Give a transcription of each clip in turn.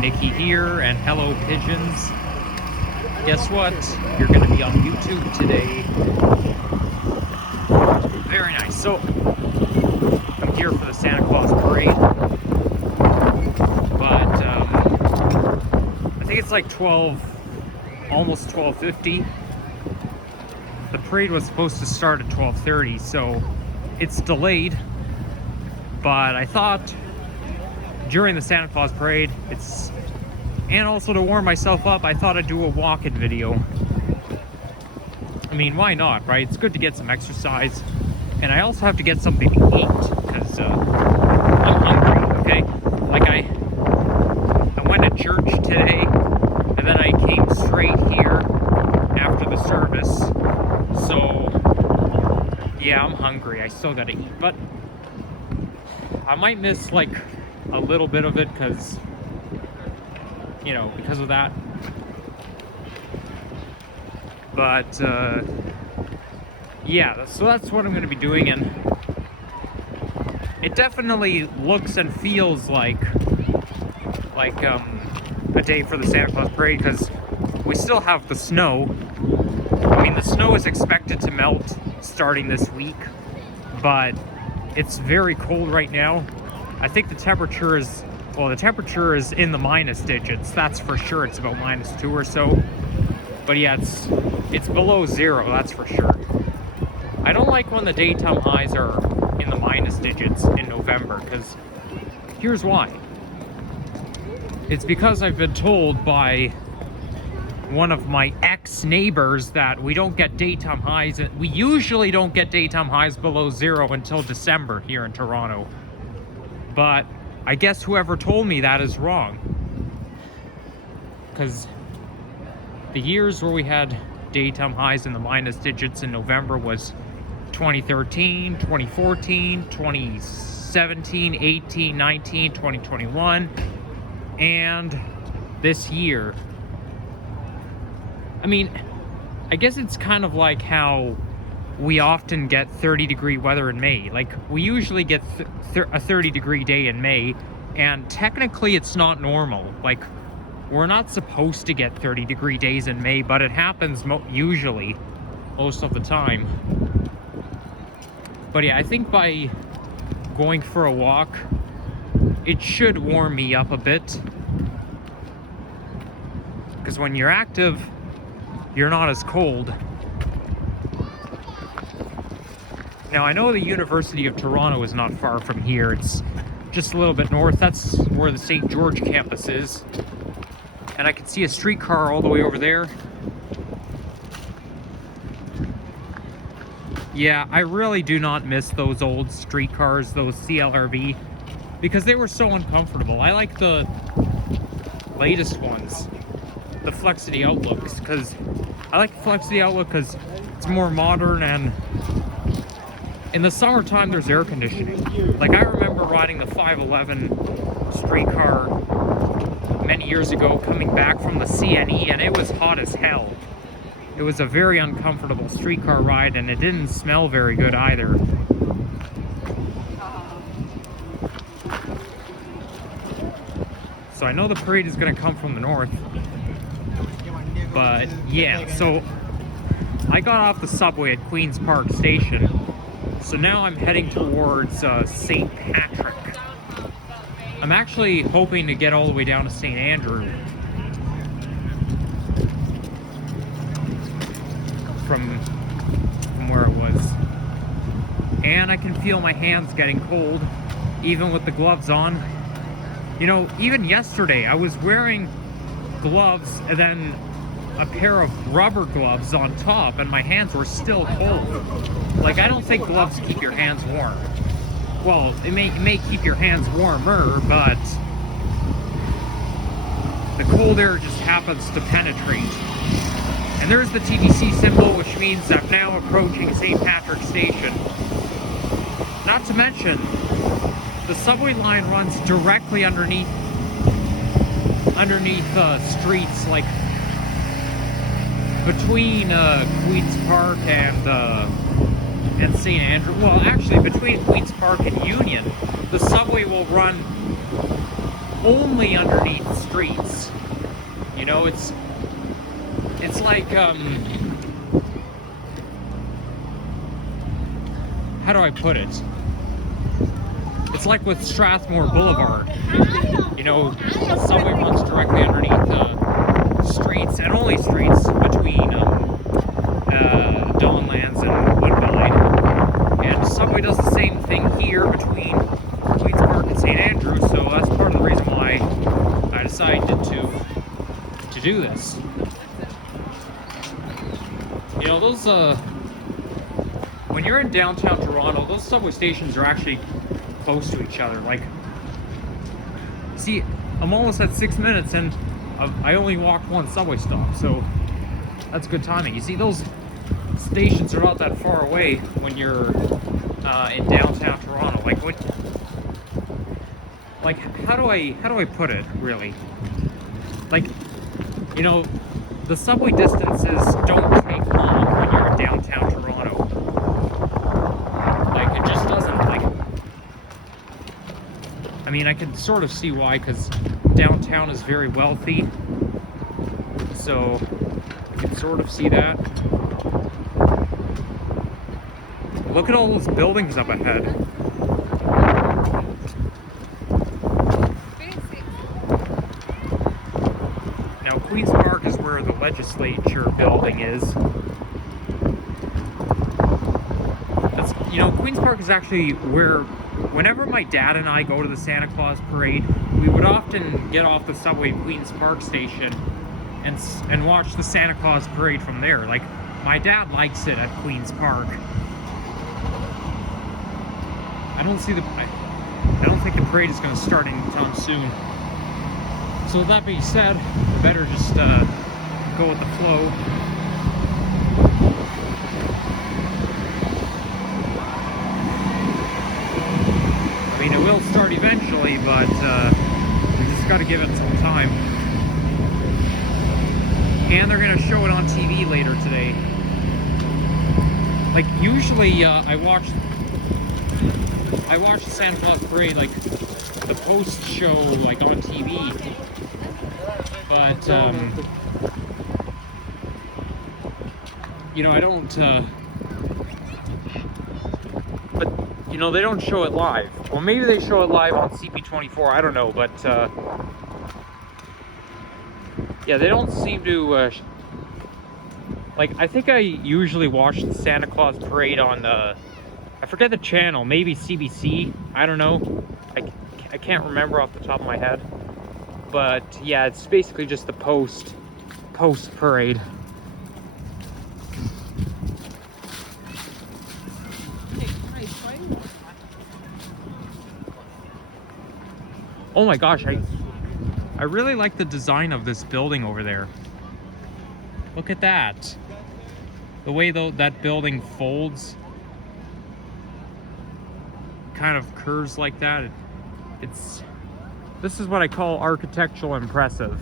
Nikki here, and hello pigeons. Guess what? You're going to be on YouTube today. Very nice. So, I'm here for the Santa Claus parade. But, I think it's like 12, almost 12:50. The parade was supposed to start at 12:30, so it's delayed. But I thought during the Santa Claus parade, and also to warm myself up, I thought I'd do a walk-in video. I mean, why not, right? It's good to get some exercise. And I also have to get something to eat, because I'm hungry, okay? Like, I went to church today, and then I came straight here after the service. So, yeah, I'm hungry. I still gotta eat. But I might miss, like, a little bit of it, because, you know, because of that. But, yeah, so that's what I'm going to be doing, and it definitely looks and feels like a day for the Santa Claus parade, because we still have the snow. I mean, the snow is expected to melt starting this week, but it's very cold right now. I think the temperature is, well, the temperature is in the minus digits, that's for sure. It's about -2 or so. But yeah, it's below 0, that's for sure. I don't like when the daytime highs are in the minus digits in November, because here's why. It's because I've been told by one of my ex-neighbors that we don't get daytime highs. We usually don't get daytime highs below 0 until December here in Toronto. But I guess whoever told me that is wrong. Because the years where we had daytime highs in the minus digits in November was 2013, 2014, 2017, 18, 19, 2021, and this year. I mean, I guess it's kind of like how we often get 30-degree weather in May. Like, we usually get a 30-degree day in May, and technically it's not normal. Like, we're not supposed to get 30-degree days in May, but it happens usually, most of the time. But yeah, I think by going for a walk, it should warm me up a bit. Because when you're active, you're not as cold. Now, I know the University of Toronto is not far from here. It's just a little bit north. That's where the St. George campus is. And I can see a streetcar all the way over there. Yeah, I really do not miss those old streetcars, those CLRV, because they were so uncomfortable. I like the latest ones, the Flexity Outlooks, because I like the Flexity Outlook because it's more modern, and in the summertime there's air conditioning. Like, I remember riding the 511 streetcar many years ago, coming back from the CNE, and it was hot as hell. It was a very uncomfortable streetcar ride, and it didn't smell very good either. So I know the parade is going to come from the north. But yeah, so I got off the subway at Queen's Park Station. So now I'm heading towards St. Patrick. I'm actually hoping to get all the way down to St. Andrew from where it was. And I can feel my hands getting cold, even with the gloves on. You know, even yesterday I was wearing gloves and then a pair of rubber gloves on top, and my hands were still cold. Like, I don't think gloves keep your hands warm. Well, it may keep your hands warmer, but the cold air just happens to penetrate. And there's the TTC symbol, which means I'm now approaching St. Patrick's Station. Not to mention, the subway line runs directly underneath streets, like between Queen's Park and St. Andrew. Well, actually, between Queen's Park and Union, the subway will run only underneath streets. You know, it's like, how do I put it? It's like with Strathmore Boulevard. You know, the subway runs directly underneath streets, and only streets between Dawnlands and Woodbine. And the subway does the same thing here between Queen's Park and St. Andrews, so that's part of the reason why I decided to do this. You know, those when you're in downtown Toronto, those subway stations are actually close to each other. Like, see, I'm almost at 6 minutes and I only walked one subway stop, so that's good timing. You see, those stations are not that far away when you're in downtown Toronto. Like how do I put it, really? Like, you know, the subway distances don't take long when you're in downtown Toronto. Like, it just doesn't. Like, I mean, I can sort of see why, because downtown is very wealthy, so I can sort of see that. Look at all those buildings up ahead. Now, Queen's Park is where the legislature building is. You know, Queen's Park is actually where, whenever my dad and I go to the Santa Claus parade, we would often get off the subway at Queen's Park station and watch the Santa Claus parade from there. Like, my dad likes it at Queen's Park. I don't think the parade is going to start anytime soon. So with that being said, we better just go with the flow. I mean, it will start eventually, but we just got to give it some time. And they're going to show it on TV later today. Like, usually I watch the Santa Claus parade, like the post show, like on TV. But you know, I don't. But you know, they don't show it live. Well, maybe they show it live on CP24. I don't know, but yeah, they don't seem to. Like, I think I usually watch the Santa Claus parade on. I forget the channel, maybe CBC, I don't know. I can't remember off the top of my head. But yeah, it's basically just the post parade. Oh my gosh, I really like the design of this building over there. Look at that. The way that building folds, kind of curves like that. This is what I call architectural impressive.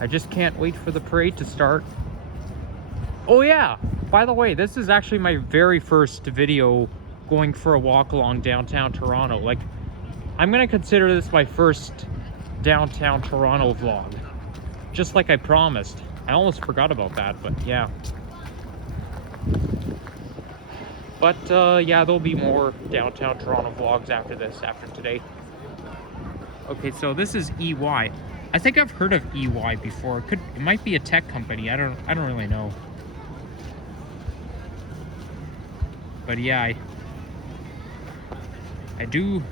I just can't wait for the parade to start. Oh yeah, by the way, this is actually my very first video going for a walk along downtown Toronto. Like, I'm gonna consider this my first downtown Toronto vlog, just like I promised. I almost forgot about that, but yeah. But yeah, there'll be more downtown Toronto vlogs after this, after today. Okay, so this is EY. I think I've heard of EY before. It might be a tech company. I don't really know. But yeah, I do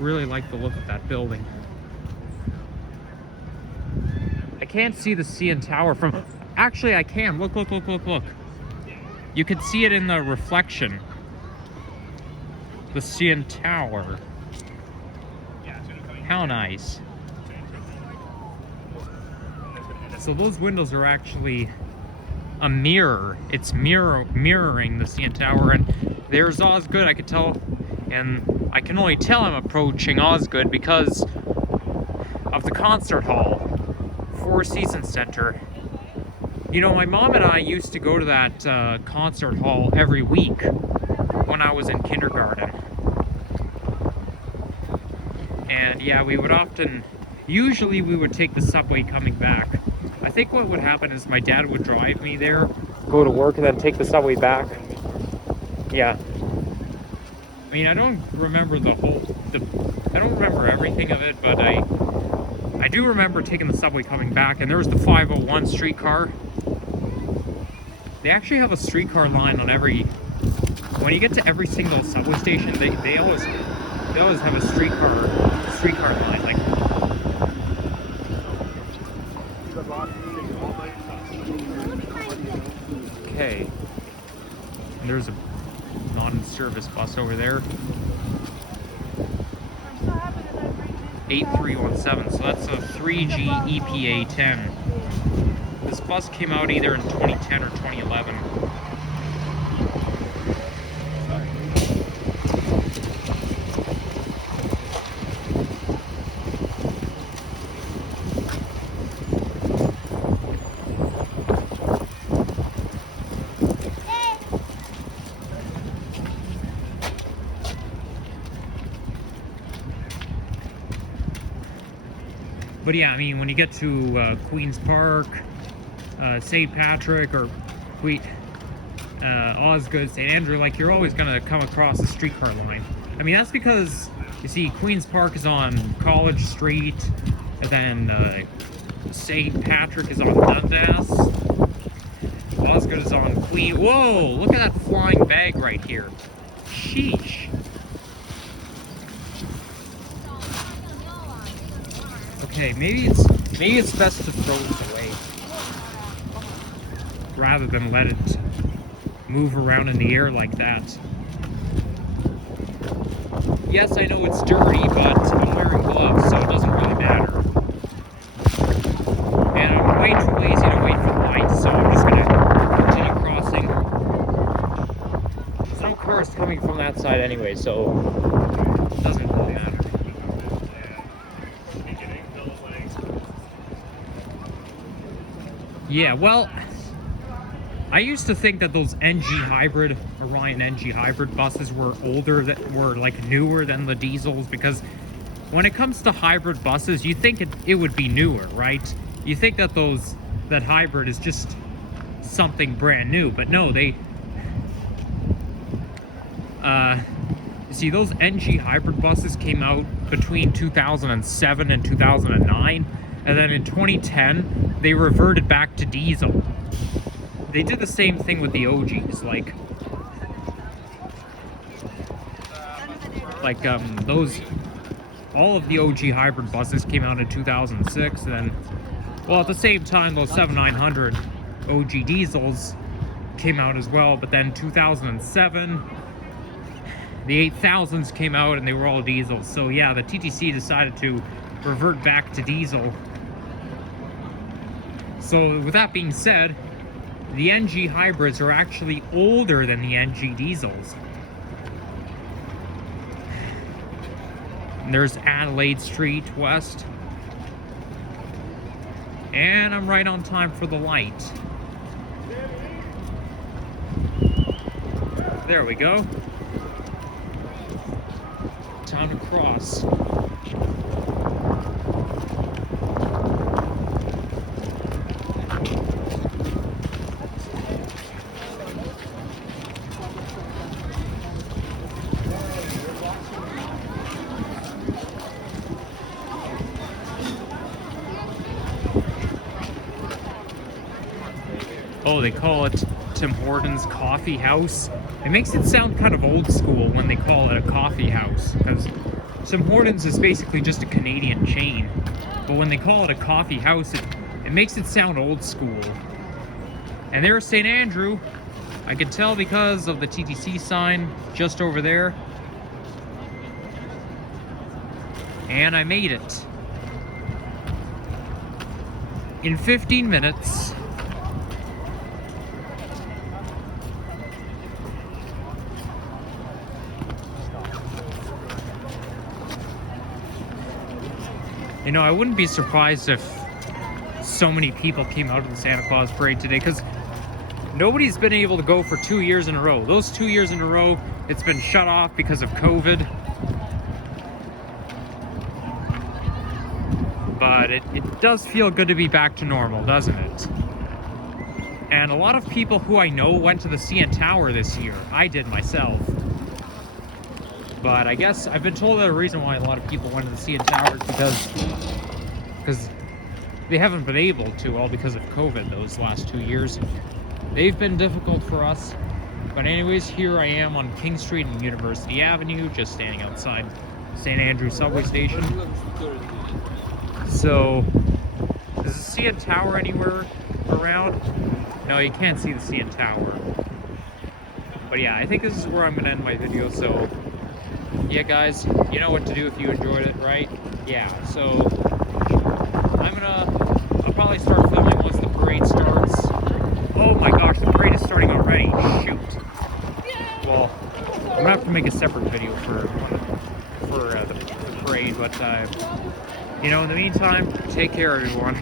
really like the look of that building. I can't see the CN Tower from... Actually, I can. Look. You can see it in the reflection. The CN Tower. How nice. So those windows are actually a mirror. It's mirroring the CN Tower, and there's Osgood, I could tell. And I can only tell I'm approaching Osgood because of the concert hall, Four Seasons Center. You know, my mom and I used to go to that concert hall every week when I was in kindergarten. And yeah, we would usually we would take the subway coming back. I think what would happen is my dad would drive me there, go to work, and then take the subway back. Yeah. I mean, I don't remember I don't remember everything of it, but I do remember taking the subway coming back, and there was the 501 streetcar. They actually have a streetcar line on when you get to every single subway station, they always have a streetcar line. Like, okay, and there's a non-service bus over there. 8317, so that's a 3G EPA 10. This bus came out either in 2010 or 2011. But yeah, I mean, when you get to Queen's Park, St. Patrick, or Osgood, St. Andrew, like, you're always gonna come across a streetcar line. I mean, that's because, you see, Queen's Park is on College Street, and then St. Patrick is on Dundas, Osgood is on Queen. Whoa, look at that flying bag right here. Sheesh. Okay, maybe it's best to throw this away rather than let it move around in the air like that. Yes, I know it's dirty, but I'm wearing gloves, so it doesn't really matter. And I'm way too lazy to wait for the lights, so I'm just gonna continue crossing. There's no cars coming from that side anyway, so it doesn't really matter. Yeah, well, I used to think that those Orion NG hybrid buses were newer than the diesels, because when it comes to hybrid buses, you think it would be newer, right? You think that that hybrid is just something brand new, but no, you see, those NG hybrid buses came out between 2007 and 2009, and then in 2010, they reverted back to diesel. They did the same thing with the OGs, all of the OG hybrid buses came out in 2006, and then, well, at the same time, those 7900 OG diesels came out as well, but then 2007, the 8000s came out and they were all diesels. So yeah, the TTC decided to revert back to diesel. So with that being said, the NG hybrids are actually older than the NG diesels. And there's Adelaide Street West. And I'm right on time for the light. There we go. Time to cross. Oh, they call it Tim Hortons Coffee House. It makes it sound kind of old school when they call it a coffee house, because Tim Hortons is basically just a Canadian chain. But when they call it a coffee house, it makes it sound old school. And there's St. Andrew. I can tell because of the TTC sign just over there. And I made it. In 15 minutes. You know, I wouldn't be surprised if so many people came out to the Santa Claus parade today, because nobody's been able to go for 2 years in a row. Those 2 years in a row, it's been shut off because of COVID. But it does feel good to be back to normal, doesn't it? And a lot of people who I know went to the CN Tower this year. I did myself. But I guess I've been told that the reason why a lot of people went to the CN Tower is because they haven't been able to, all because of COVID those last 2 years. They've been difficult for us. But anyways, here I am on King Street and University Avenue, just standing outside St. Andrews subway station. So, is the CN Tower anywhere around? No, you can't see the CN Tower. But yeah, I think this is where I'm going to end my video, so yeah guys, you know what to do if you enjoyed it, right? Yeah, so I'll probably start filming once the parade starts. Oh my gosh, the parade is starting already. Shoot. Well, I'm gonna have to make a separate video for the parade, but you know, in the meantime, take care everyone.